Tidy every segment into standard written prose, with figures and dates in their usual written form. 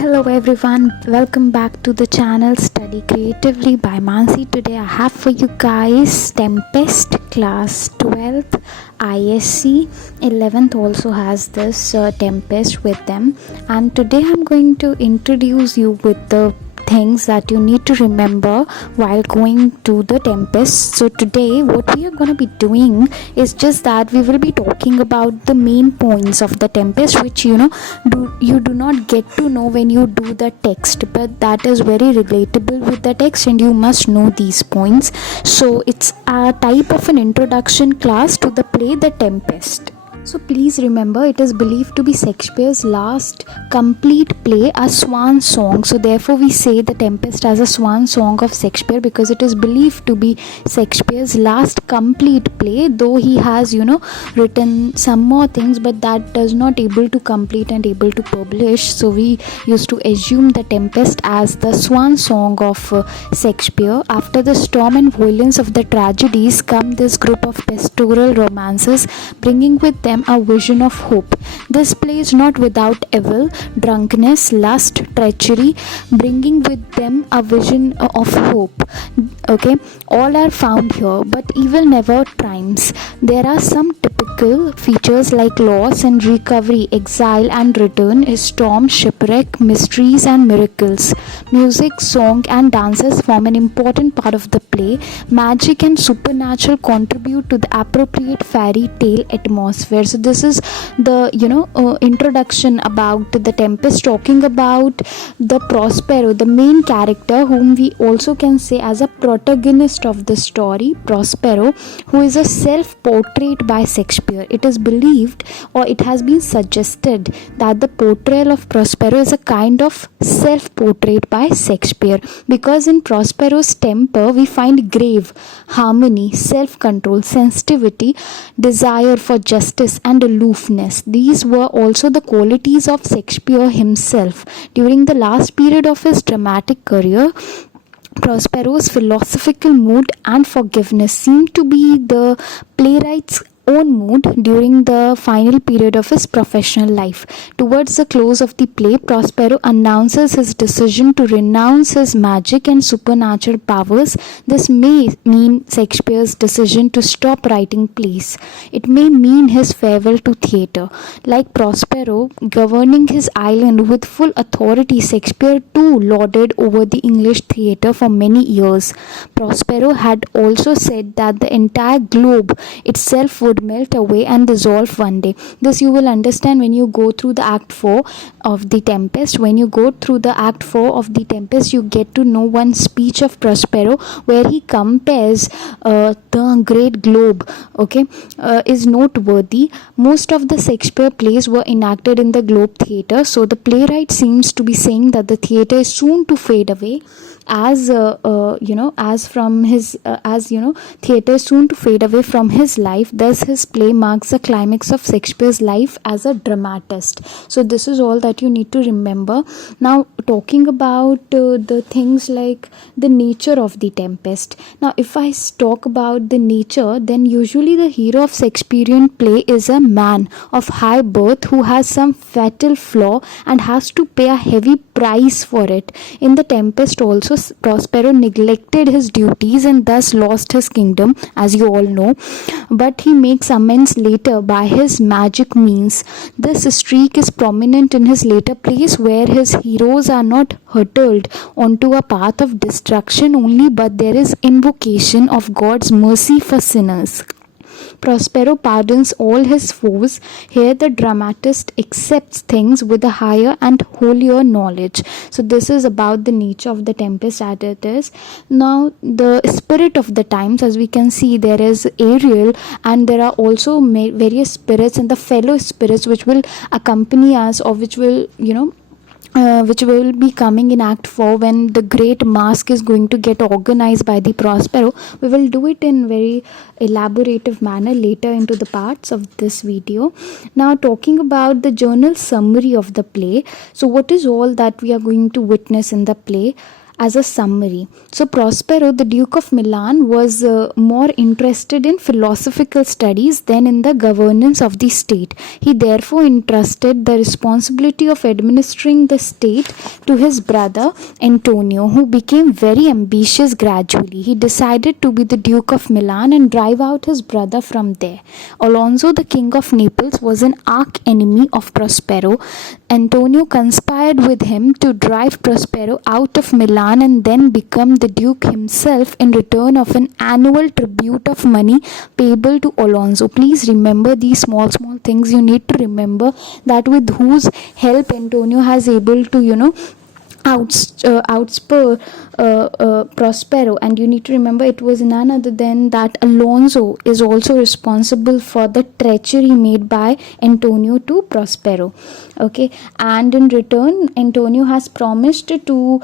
Hello everyone, welcome back to the channel Study Creatively by Mansi. Today I have for you guys Tempest class 12th ISC. 11th also has this Tempest with them, and today I'm going to introduce you with the things that you need to remember while going to the Tempest. So today what we are going to be doing is just that we will be talking about the main points of the Tempest, which you do not get to know when you do the text, but that is very relatable with the text and you must know these points. So it's a type of an introduction class to the play The Tempest. So please remember, it is believed to be Shakespeare's last complete play, a swan song. So therefore we say The Tempest as a swan song of Shakespeare, because it is believed to be Shakespeare's last complete play, though he has written some more things, but that does not able to complete and able to publish. So we used to assume The Tempest as the swan song of Shakespeare. After the storm and violence of the tragedies come this group of pastoral romances, bringing with them a vision of hope. This play is not without evil, drunkenness, lust, treachery, bringing with them a vision of hope. Okay, all are found here, but evil never triumphs. There are some typical features like loss and recovery, exile and return, storm, shipwreck, mysteries and miracles. Music, song and dances form an important part of the play. Magic and supernatural contribute to the appropriate fairy tale atmosphere. So this is the introduction about the Tempest, talking about the Prospero, the main character, whom we also can say as a protagonist of the story, Prospero, who is a self-portrait by Shakespeare. It is believed, or it has been suggested, that the portrayal of Prospero is a kind of self-portrait by Shakespeare, because in Prospero's temper we find grave, harmony, self-control, sensitivity, desire for justice and aloofness. These were also the qualities of Shakespeare himself. During the last period of his dramatic career, Prospero's philosophical mood and forgiveness seem to be the playwright's own mood during the final period of his professional life. Towards the close of the play, Prospero announces his decision to renounce his magic and supernatural powers. This may mean Shakespeare's decision to stop writing plays. It may mean his farewell to theatre. Like Prospero governing his island with full authority, Shakespeare too lorded over the English theatre for many years. Prospero had also said that the entire globe itself would melt away and dissolve one day. This you will understand when you go through the Act 4 of The Tempest. When you go through the Act 4 of The Tempest, you get to know one speech of Prospero where he compares the great globe, is noteworthy. Most of the Shakespeare plays were enacted in the Globe Theatre, so the playwright seems to be saying that the theatre is soon to fade away, as theatre is soon to fade away from his life. Thus his play marks the climax of Shakespeare's life as a dramatist. So this is all that you need to remember. Now talking about the things like the nature of the Tempest. Now if I talk about the nature, then usually the hero of Shakespearean play is a man of high birth who has some fatal flaw and has to pay a heavy price for it. In the Tempest also, Prospero neglected his duties and thus lost his kingdom, as you all know, but he makes amends later by his magic means. This streak is prominent in his later plays, where his heroes are not hurtled onto a path of destruction only, but there is invocation of God's mercy for sinners. Prospero pardons all his foes. Here the dramatist accepts things with a higher and holier knowledge. So this is about the nature of the Tempest as it is. Now the spirit of the times, as we can see, there is Ariel, and there are also various spirits and the fellow spirits which will accompany us, or which will be coming in Act 4 when the great mask is going to get organized by the Prospero. We will do it in very elaborative manner later into the parts of this video. Now talking about the journal summary of the play. So what is all that we are going to witness in the play? as a summary. So Prospero, the Duke of Milan, was more interested in philosophical studies than in the governance of the state. He therefore entrusted the responsibility of administering the state to his brother Antonio, who became very ambitious gradually. He decided to be the Duke of Milan and drive out his brother from there. Alonso, the King of Naples, was an arch enemy of Prospero. Antonio conspired with him to drive Prospero out of Milan and then become the Duke himself in return of an annual tribute of money payable to Alonso. Please remember these small things. You need to remember that with whose help Antonio has able to outspur Prospero, and you need to remember it was none other than that Alonso is also responsible for the treachery made by Antonio to Prospero. Okay, and in return Antonio has promised to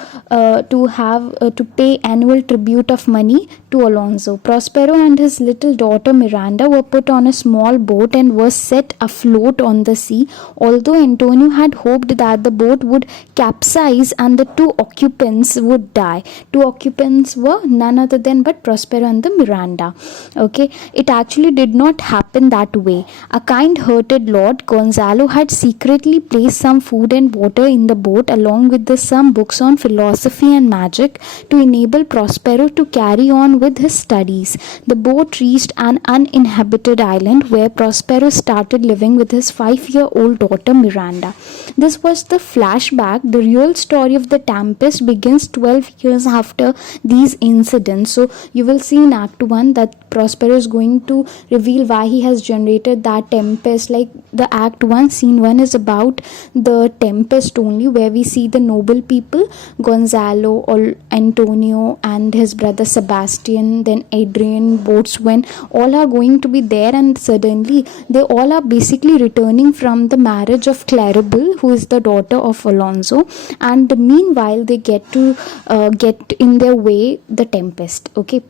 pay annual tribute of money to Alonso. Prospero and his little daughter Miranda were put on a small boat and were set afloat on the sea, although Antonio had hoped that the boat would capsize and the two occupants would die. Two occupants were none other than but Prospero and the Miranda. Okay, it actually did not happen that way. A kind-hearted Lord Gonzalo had secretly placed some food and water in the boat along with some books on philosophy and magic to enable Prospero to carry on with his studies. The boat reached an uninhabited island where Prospero started living with his 5-year-old daughter Miranda. This was the flashback. The real story of the Tempest begins 12 years after these incidents. So you will see in Act 1 that Prospero is going to reveal why he has generated that tempest. Like the Act 1, Scene 1 is about the tempest only, where we see the noble people, Gonzalo, Antonio and his brother Sebastian, then Adrian, Boatswain, all are going to be there, and suddenly they all are basically returning from the marriage of Claribel, who is the daughter of Alonso, and meanwhile they get in their way the tempest. Okay,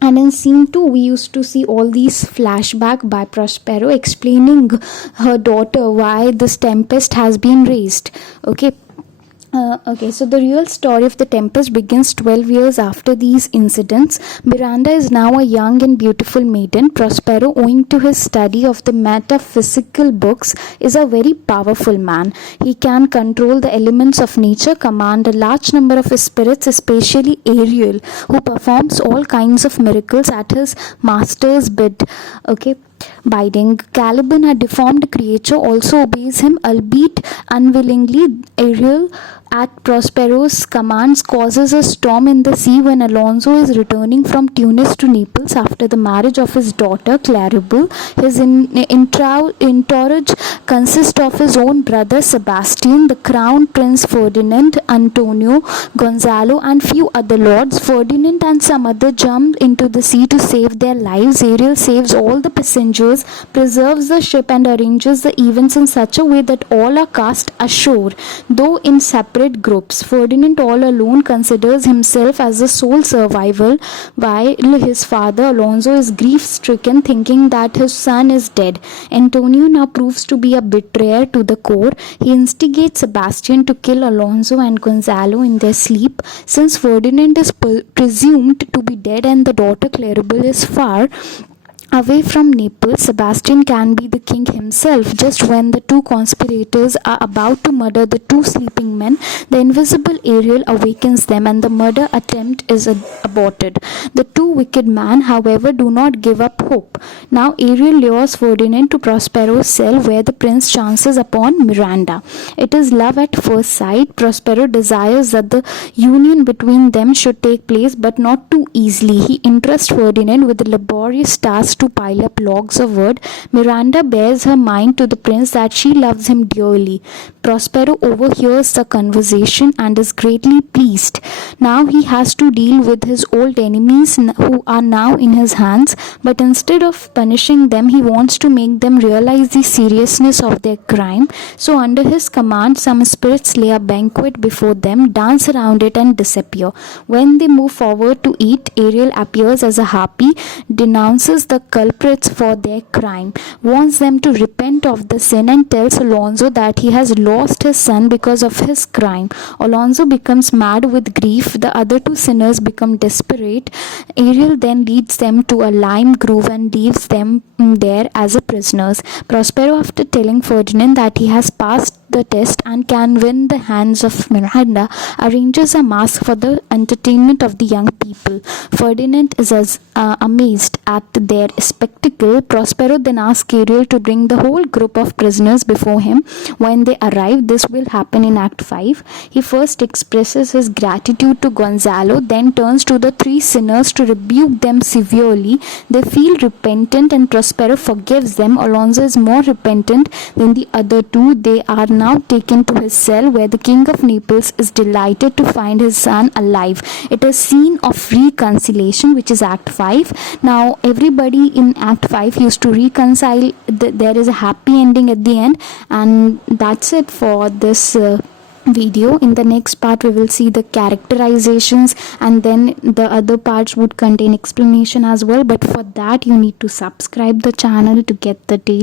and in scene 2 we used to see all these flashback by Prospero explaining her daughter why this tempest has been raised. Okay, so the real story of the Tempest begins 12 years after these incidents. Miranda is now a young and beautiful maiden. Prospero, owing to his study of the metaphysical books, is a very powerful man. He can control the elements of nature, command a large number of his spirits, especially Ariel, who performs all kinds of miracles at his master's bid. Okay, bidding. Caliban, a deformed creature, also obeys him, albeit unwillingly. Ariel, at Prospero's commands, causes a storm in the sea when Alonso is returning from Tunis to Naples after the marriage of his daughter Claribel. His entourage consists of his own brother Sebastian, the Crown Prince Ferdinand, Antonio, Gonzalo, and few other lords. Ferdinand and some other jump into the sea to save their lives. Ariel saves all the passengers, preserves the ship, and arranges the events in such a way that all are cast ashore, though in separate groups. Ferdinand, all alone, considers himself as the sole survivor, while his father Alonso is grief-stricken, thinking that his son is dead. Antonio now proves to be a betrayer to the core. He instigates Sebastian to kill Alonso and Gonzalo in their sleep. Since Ferdinand is presumed to be dead and the daughter Claribel is far away from Naples, Sebastian can be the king himself. Just when the two conspirators are about to murder the two sleeping men, the invisible Ariel awakens them and the murder attempt is aborted. The two wicked men, however, do not give up hope. Now Ariel lures Ferdinand to Prospero's cell, where the prince chances upon Miranda. It is love at first sight. Prospero desires that the union between them should take place, but not too easily. He entrusts Ferdinand with the laborious task to pile up logs of wood. Miranda bears her mind to the prince that she loves him dearly. Prospero overhears the conversation and is greatly pleased. Now he has to deal with his old enemies who are now in his hands, but instead of punishing them, he wants to make them realize the seriousness of their crime. So under his command, some spirits lay a banquet before them, dance around it, and disappear. When they move forward to eat, Ariel appears as a harpy, denounces the culprits for their crime, warns them to repent of the sin, and tells Alonso that he has lost his son because of his crime. Alonso becomes mad with grief. The other two sinners become desperate. Ariel then leads them to a lime grove and leaves them there as prisoners. Prospero, after telling Ferdinand that he has passed the test and can win the hands of Miranda, arranges a mask for the entertainment of the young people. Ferdinand is amazed at their spectacle. Prospero then asks Ariel to bring the whole group of prisoners before him. When they arrive, this will happen in Act 5. He first expresses his gratitude to Gonzalo, then turns to the three sinners to rebuke them severely. They feel repentant and Prospero forgives them. Alonso is more repentant than the other two. They are now taken to his cell, where the King of Naples is delighted to find his son alive. It is scene of reconciliation, which is Act 5. Now everybody in Act 5 used to reconcile. There is a happy ending at the end, and that's it for this video. In the next part we will see the characterizations, and then the other parts would contain explanation as well, but for that you need to subscribe the channel to get the daily